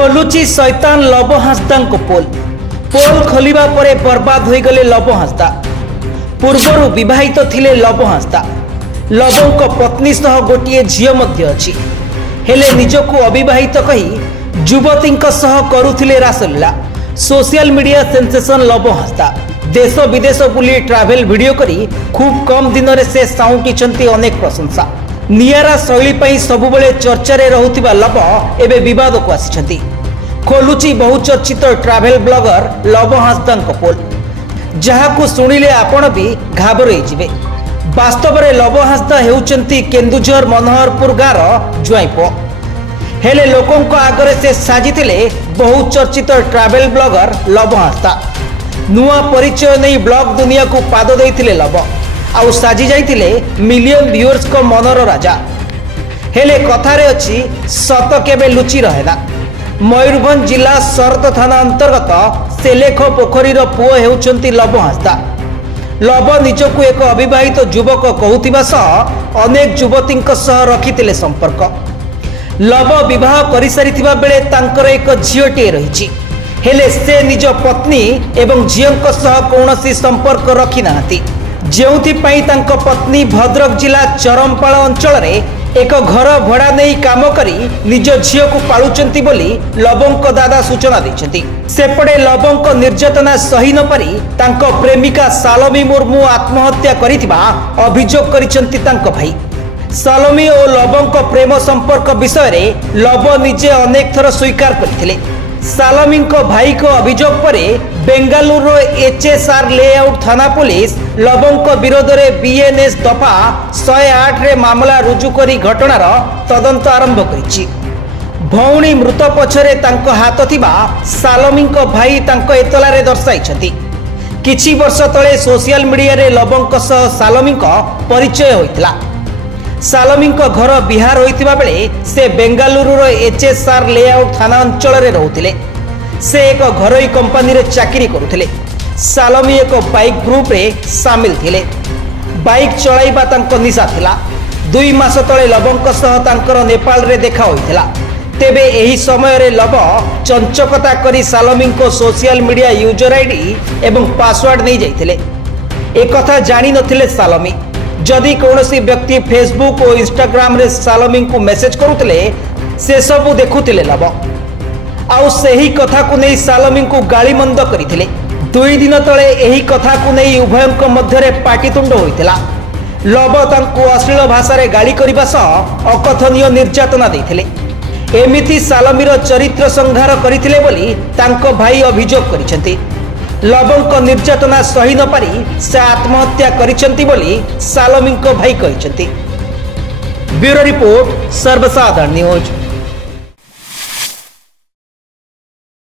खोलुची शैतान लव हांसदा पोल पोल खोलिबा परे बर्बाद हो गले लव हांसदा। पूर्वर विवाहित थिले लव हांसदा। लवंक पत्नी सह गोटे झील मध्य अछि, हेले निजको अविवाहित कही युवतींक सह करुथिले रासलीला। Social media sensation Love Hansda देश विदेश बुली ट्रैवल वीडियो करी खूब कम दिन रे से साउंटिछंती अनेक प्रशंसा। नियारा शैली पई सबुबले चर्चा रे रहुथिबा लव एबे विवाद को आसिछंती। खोलुची बहुचर्चित ट्रैवल ब्लॉगर लव हांसदा पोल, जहाकू सुनिले आपण भी घाबरे जिवे। वास्तव में लव हांसदा हेउचंती केन्दुझर मनोहरपुर गाँव जुआई पुओ, हेले लोकों आगरे से साजिथिले बहुचर्चित ट्रैवल ब्लॉगर लव हांसदा। नुआ परिचय नहीं ब्लॉग दुनिया को पाद देइथिले लव आउ साजी जाइथिले मिलियन व्यूअर्स को मनर राजा। हेले कथारे अछि सत केबे लुचि रहेना। मयूरभंज जिला शरत थाना अंतर्गत सेलेख पोखरीर पुओ हेउचंती लव हांसदा। लव निजको एक अविवाहित युवक कहूथिबा सह अनेक युवतींक सह रखिथिले संपर्क। लव विवाह करि सारिथिबा बेले तांकर एक झियोटे रहिछि, हेले से निज पत्नी एवं झियोंक सह कौनसी संपर्क रखि नाहांती। जेउथिपाई तांक पत्नी भद्रक जिला चरमपाल अंचल रे एक घर भड़ा नहीं काम करी निज झियो को पालुचंती बोली लवंक दादा सूचना दैछंती। सेपटे लवंक निर्यातना सही न पारी तांक प्रेमिका सालमी मुर्मू आत्महत्या करिथिबा अभियोग करिसंती तांक भाई। सालमी और लवंक प्रेम संपर्क विषय रे लव निजे अनेक थर स्वीकार करथिले। सालमी भाई को अभियोग परे बेंगालुरु एचएसआर लेआउट थाना पुलिस लवंक विरोध में बीएनएस दफा 108 रे मामला रुजु करी घटनार तदंत आरंभ करिछि। भौणी मृत पछरे तांको हाथ थिबा सालमी भाई तांको एतला रे दर्शाइछथि। किछि वर्ष तले सोशल मीडिया रे लवंक सह सालमी परिचय होइतला। सालमी घर बिहार होइतिबा बेले से बेंगालुरु एचएसआर लेआउट थाना अंचल रे रहुथिले। से एक घरोई कंपनी रे चाकरी करुथिले। सालमी एक बाइक ग्रुप रे शामिल थिले। बाइक चलाइबा तांको निशा थिला। 2 मास तले लवंक सह तांकर नेपाल रे देखा होइथिला। तेबे एही समय रे लव चंचकता करी सालमी को सोशल मीडिया यूजर आईडी एवं पासवर्ड नहीं जाइथिले। एक कथा जानि नथिले सालमी। जदि कौनसी व्यक्ति फेसबुक और इंस्टाग्राम रे सालमी को मैसेज करुथिले से सब देखुथिले लव आउ सही कथा को नहीं सालमी को गाली मंद करिथिले। 2 दिन तले एही कथा को नहीं उभयंक मध्य रे पाटितुंड होइथिला। लव तांको अश्लील भाषा रे गाली करिबा सह अकथनीय निर्यातना दैथिले। एमिति सालमीर चरित्र संहार करिथिले बोली तांको भाई अभियोग करिसेंती। लवंक निर्यातना सही न पारी से आत्महत्या करिसेंती बोली सालमी भाई कहिसेंती। ब्यूरो रिपोर्ट सर्वसाधारण न्यूज।